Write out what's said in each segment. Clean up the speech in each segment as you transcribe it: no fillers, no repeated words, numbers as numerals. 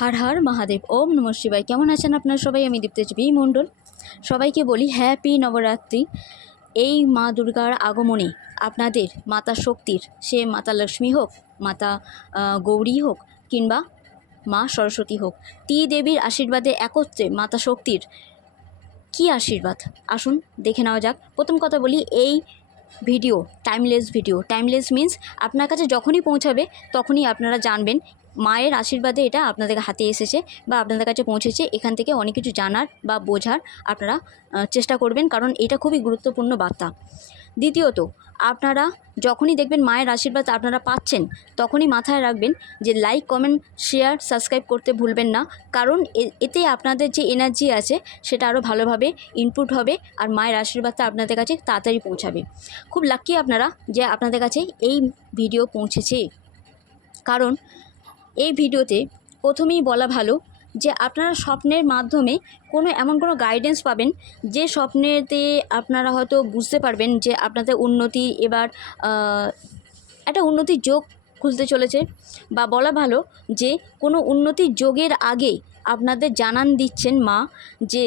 হর হর মহাদেব। ওম নমঃ শিবায়। কেমন আছেন আপনারা সবাই? আমি দীপ্তজীবী মণ্ডল। সবাইকে বলি হ্যাপি নবরাত্রি। এই মা দুর্গার আগমনে আপনাদের মাতা শক্তির, সে মাতা লক্ষ্মী হোক, মাতা গৌরী হোক, কিংবা মা সরস্বতী হোক, দেবীর আশীর্বাদে একত্রে মাতা শক্তির কি আশীর্বাদ, আসুন দেখে নেওয়া যাক। প্রথম কথা বলি, এই ভিডিও টাইমলেস মিন্স আপনার কাছে যখনই পৌঁছাবে তখনই আপনারা জানবেন মায়ের আশীর্বাদে এটা আপনাদের হাতে এসেছে বা আপনাদের কাছে পৌঁছেছে। এখান থেকে অনেক কিছু জানার বা বোঝার আপনারা চেষ্টা করবেন, কারণ এটা খুবই গুরুত্বপূর্ণ বার্তা। দ্বিতীয়ত, আপনারা যখনই দেখবেন মায়ের আশীর্বাদ আপনারা পাচ্ছেন, তখনই মাথায় রাখবেন যে লাইক, কমেন্ট, শেয়ার, সাবস্ক্রাইব করতে ভুলবেন না, কারণ এতে আপনাদের যে এনার্জি আছে সেটা আরও ভালোভাবে ইনপুট হবে আর মায়ের আশীর্বাদটা আপনাদের কাছে তাড়াতাড়ি পৌঁছাবে। খুব লাকি আপনারা যে আপনাদের কাছে এই ভিডিও পৌঁছেছে, কারণ এই ভিডিওতে প্রথমেই বলা ভালো যে আপনারা স্বপ্নের মাধ্যমে এমন কোনো গাইডেন্স পাবেন যে স্বপ্নেতে আপনারা হয়তো বুঝতে পারবেন যে আপনাদের উন্নতি এবার একটা উন্নতির যোগ খুলতে চলেছে, বা বলা ভালো যে কোনো উন্নতির যোগের আগে আপনাদের জানান দিচ্ছেন মা যে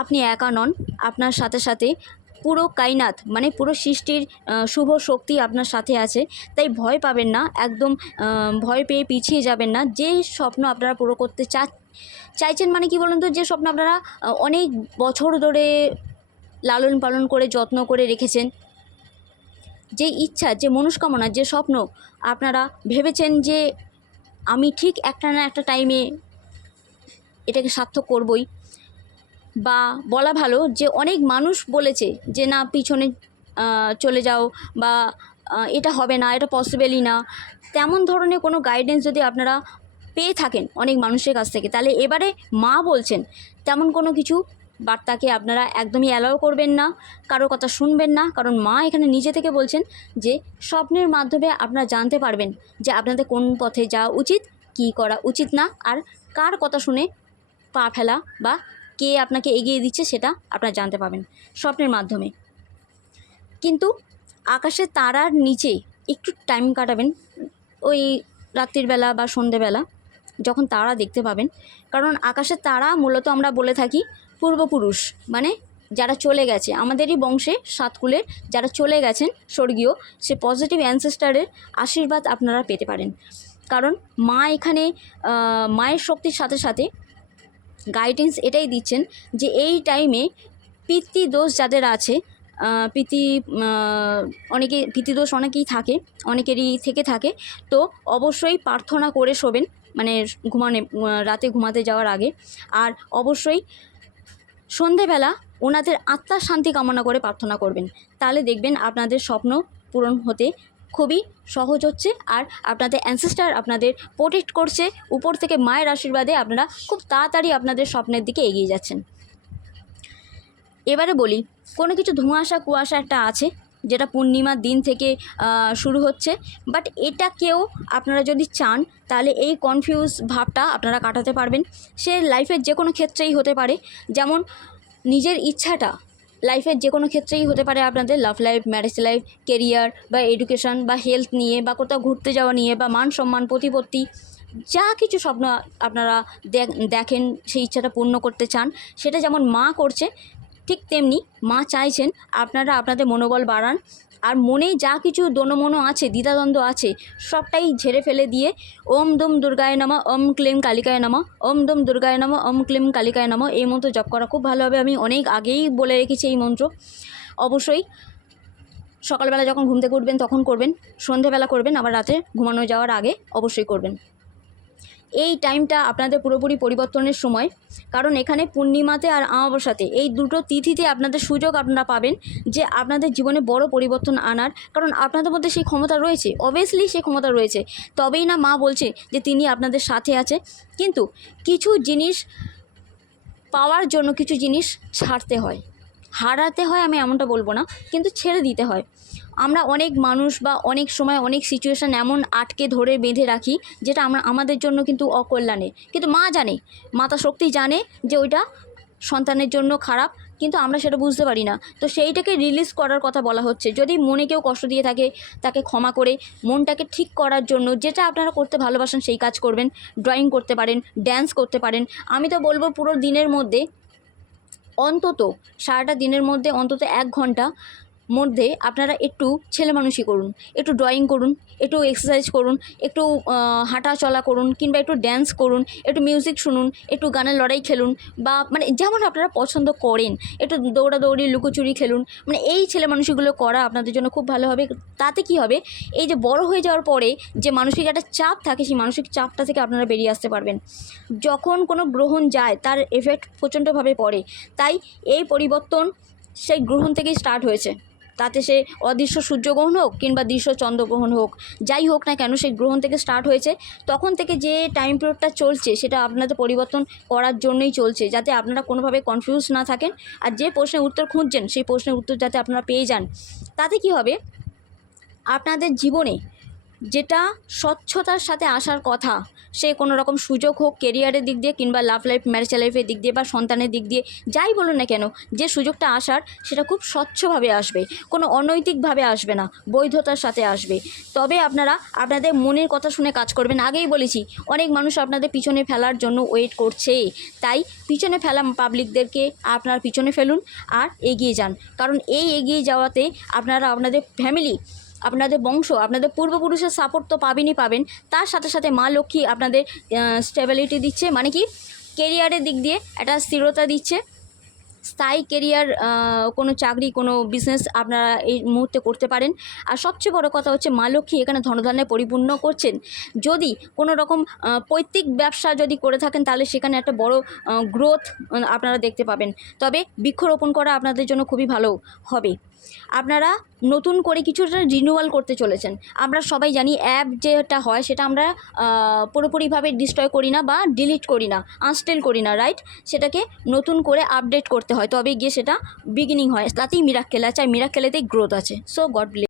আপনি একা নন, আপনার সাথে সাথে পুরো কায়নাত মানে পুরো সৃষ্টির শুভ শক্তি আপনার সাথে আছে। তাই ভয় পাবেন না, একদম ভয় পেয়ে পিছিয়ে যাবেন না। যে স্বপ্ন আপনারা পুরো করতে চাইছেন, মানে কি বলুন তো, যে স্বপ্ন আপনারা অনেক বছর ধরে লালন পালন করে যত্ন করে রেখেছেন, যে ইচ্ছা, যে মনস্কামনা, যে স্বপ্ন আপনারা ভেবেছেন যে আমি ঠিক একটা না একটা টাইমে এটাকে সার্থক করবই, বা বলা ভালো যে অনেক মানুষ বলেছে যে না পিছনে চলে যাও, বা এটা হবে না, এটা পসিবলই না, তেমন ধরনের কোনো গাইডেন্স যদি আপনারা পেয়ে থাকেন অনেক মানুষের কাছ থেকে, তাহলে এবারে মা বলছেন তেমন কোনো কিছু বার্তাকে আপনারা একদমই অ্যালাউ করবেন না, কারো কথা শুনবেন না, কারণ মা এখানে নিজে থেকে বলছেন যে স্বপ্নের মাধ্যমে আপনারা জানতে পারবেন যে আপনাদের কোন পথে যাওয়া উচিত, কী করা উচিত না, আর কার কথা শুনে পা ফেলা বা কে আপনাকে এগিয়ে দিচ্ছে সেটা আপনারা জানতে পাবেন স্বপ্নের মাধ্যমে। কিন্তু আকাশের তারার নিচে একটু টাইম কাটাবেন, ওই রাত্রির বেলা বা সন্ধেবেলা যখন তারা দেখতে পাবেন, কারণ আকাশের তারা মূলত আমরা বলে থাকি পূর্বপুরুষ, মানে যারা চলে গেছে আমাদেরই বংশে সাতকুলের, যারা চলে গেছেন স্বর্গীয়, সে পজিটিভ অ্যানসেস্টারের আশীর্বাদ আপনারা পেতে পারেন। কারণ মা এখানে মায়ের শক্তির সাথে সাথে গাইডেন্স এটাই দিচ্ছেন যে এই টাইমে পিতৃদোষ যাদের আছে, পিতৃদোষ অনেকেই থাকে, অনেকেরই থেকে থাকে, তো অবশ্যই প্রার্থনা করে শোবেন, মানে রাতে ঘুমাতে যাওয়ার আগে। আর অবশ্যই সন্ধেবেলা ওনাদের আত্মার শান্তি কামনা করে প্রার্থনা করবেন, তাহলে দেখবেন আপনাদের স্বপ্ন পূরণ হতে খুবই সহজ হচ্ছে, আর আপনাদের অ্যানসেস্টার আপনাদের প্রোটেক্ট করছে। উপর থেকে মায়ের আশীর্বাদে আপনারা খুব তাড়াতাড়ি আপনাদের স্বপ্নের দিকে এগিয়ে যাচ্ছেন। এবারে বলি, কোনো কিছু কুয়াশা একটা আছে যেটা পূর্ণিমার দিন থেকে শুরু হচ্ছে, বাট এটাকেও আপনারা যদি চান তাহলে এই কনফিউজ ভাবটা আপনারা কাটাতে পারবেন। সে লাইফের যে কোনো ক্ষেত্রেই হতে পারে, যেমন নিজের ইচ্ছাটা লাইফের যে কোনো ক্ষেত্রেই হতে পারে, আপনাদের love life, marriage life, career বা এডুকেশন বা হেলথ নিয়ে, বা কোথাও ঘুরতে যাওয়া নিয়ে, বা মান সম্মান, প্রতিপত্তি, যা কিছু স্বপ্ন আপনারা দেখেন সেই ইচ্ছাটা পূর্ণ করতে চান, সেটা যেমন মা করছে, ঠিক তেমনি মা চাইছেন আপনারা আপনাদের মনোবল বাড়ান, আর মনে যা কিছু দোনমনো আছে, দ্বিধাদ্বন্দ্ব আছে, সবটাই ঝেড়ে ফেলে দিয়ে ওম দুম দুর্গায় নমঃ, ওম ক্লিম কালিকায় নমঃ, ওম দুম দুর্গায় নমঃ, ওম ক্লিম কালিকায় নমঃ, এই মন্ত্র জপ করা খুব ভালো হবে। আমি অনেক আগেই বলে রেখেছি এই মন্ত্র। অবশ্যই সকালবেলা যখন ঘুম থেকে উঠবেন তখন করবেন, সন্ধেবেলা করবেন, আবার রাতে ঘুমানো যাওয়ার আগে অবশ্যই করবেন। এই টাইমটা আপনাদের পুরোপুরি পরিবর্তনের সময়, কারণ এখানে পূর্ণিমাতে আর অমাবস্যাতে এই দুটো তিথিতে আপনাদের সুযোগ আপনারা পাবেন যে আপনাদের জীবনে বড় পরিবর্তন আনার, কারণ আপনাদের মধ্যে সেই ক্ষমতা রয়েছে, অবভিয়াসলি সেই ক্ষমতা রয়েছে, তবেই না মা বলছে যে তিনি আপনাদের সাথে আছে। কিন্তু কিছু জিনিস পাওয়ার জন্য কিছু জিনিস ছাড়তে হয়, হারাতে হয়, আমি এমনটা বলবো না, কিন্তু ছেড়ে দিতে হয়। আমরা অনেক মানুষ বা অনেক সময় অনেক সিচুয়েশান এমন আটকে ধরে বেঁধে রাখি যেটা আমাদের জন্য কিন্তু অকল্যাণে, কিন্তু মা জানে, মাতা শক্তি জানে যে ওইটা সন্তানের জন্য খারাপ, কিন্তু আমরা সেটা বুঝতে পারি না। তো সেইটাকে রিলিজ করার কথা বলা হচ্ছে। যদি মনে কেউ কষ্ট দিয়ে থাকে তাকে ক্ষমা করে মনটাকে ঠিক করার জন্য যেটা আপনারা করতে ভালোবাসেন সেই কাজ করবেন। ড্রয়িং করতে পারেন, ড্যান্স করতে পারেন। আমি তো বলবো পুরো দিনের মধ্যে অন্তত সারাটা দিনের মধ্যে অন্তত 1 ঘন্টা মধ্যে আপনারা একটু ছেলেমানুষি করুন, একটু ড্রয়িং করুন, একটু এক্সারসাইজ করুন, একটু হাঁটা চলা করুন, কিংবা একটু ড্যান্স করুন, একটু মিউজিক শুনুন, একটু গানের লড়াই খেলুন, বা মানে যেমন আপনারা পছন্দ করেন, একটু দৌড়াদৌড়ি লুকোচুরি খেলুন। মানে এই ছেলেমানুষিগুলো করা আপনাদের জন্য খুব ভালো হবে। তাতে কি হবে, এই যে বড় হয়ে যাওয়ার পরে যে মানসিক একটা চাপ থাকে সেই মানসিক চাপটা থেকে আপনারা বেরিয়ে আসতে পারবেন। যখন কোনো গ্রহণ যায় তার এফেক্ট প্রচণ্ডভাবে পড়ে, তাই এই পরিবর্তন সেই গ্রহণ থেকেই স্টার্ট হয়েছে। তাতে সে অদৃশ্য সূর্যগ্রহণ হোক কিংবা দৃশ্য চন্দ্রগ্রহণ হোক, যাই হোক না কেন সেই গ্রহণ থেকে স্টার্ট হয়েছে। তখন থেকে যে টাইম পিরিয়ডটা চলছে সেটা আপনাদের পরিবর্তন করার জন্যই চলছে, যাতে আপনারা কোনোভাবে কনফিউজ না থাকেন। আর যে প্রশ্নের উত্তর খুঁজছেন সেই প্রশ্নের উত্তর যাতে আপনারা পেয়ে যান। তাতে কি হবে, আপনাদের জীবনে যেটা স্বচ্ছতার সাথে আসার কথা, সে কোনো রকম সুযোগ হোক কেরিয়ারের দিক দিয়ে কিংবা লাভ লাইফ ম্যারেজ লাইফের দিক দিয়ে বা সন্তানের দিক দিয়ে, যাই বলুন না কেন, যে সুযোগটা আসার সেটা খুব স্বচ্ছভাবে আসবে, কোনো অনৈতিকভাবে আসবে না, বৈধতার সাথে আসবে। তবে আপনারা আপনাদের মনের কথা শুনে কাজ করবেন। আগেই বলেছি অনেক মানুষ আপনাদের পিছনে ফেলার জন্য ওয়েট করছে, তাই পিছনে ফেলা পাবলিকদেরকে আপনারা পিছনে ফেলুন আর এগিয়ে যান। কারণ এই এগিয়ে যাওয়াতে আপনারা আপনাদের ফ্যামিলি, আপনাদের বংশ, আপনাদের পূর্বপুরুষের সাপোর্ট তো পাবেনই পাবেন, তার সাথে সাথে মা লক্ষ্মী আপনাদের স্টেবিলিটি দিচ্ছে, মানে কি কেরিয়ারের দিক দিয়ে একটা স্থিরতা দিচ্ছে। স্থায়ী কেরিয়ার, কোনো চাকরি, কোনো বিজনেস আপনারা এই মুহূর্তে করতে পারেন। আর সবচেয়ে বড় কথা হচ্ছে মা লক্ষ্মী এখানে ধনধান্যে পরিপূর্ণ করছেন। যদি কোনো রকম পৈতৃক ব্যবসা যদি করে থাকেন তাহলে সেখানে একটা বড় গ্রোথ আপনারা দেখতে পাবেন। তবে বৃক্ষরোপণ করা আপনাদের জন্য খুবই ভালো হবে। আপনারা নতুন করে কিছুটা রিনিউয়াল করতে চলেছেন। আমরা সবাই জানি অ্যাপ যেটা হয় সেটা আমরা পুরোপুরিভাবে ডিস্ট্রয় করি না বা ডিলিট করি না, আনস্টেল করি না, রাইট? সেটাকে নতুন করে আপডেট করতে হয়, তবে গিয়ে সেটা বিগিনিং হয়। তাতেই মিরাক্কেল আছে, আর মিরাক্কেলেতেই গ্রোথ আছে। So god bless.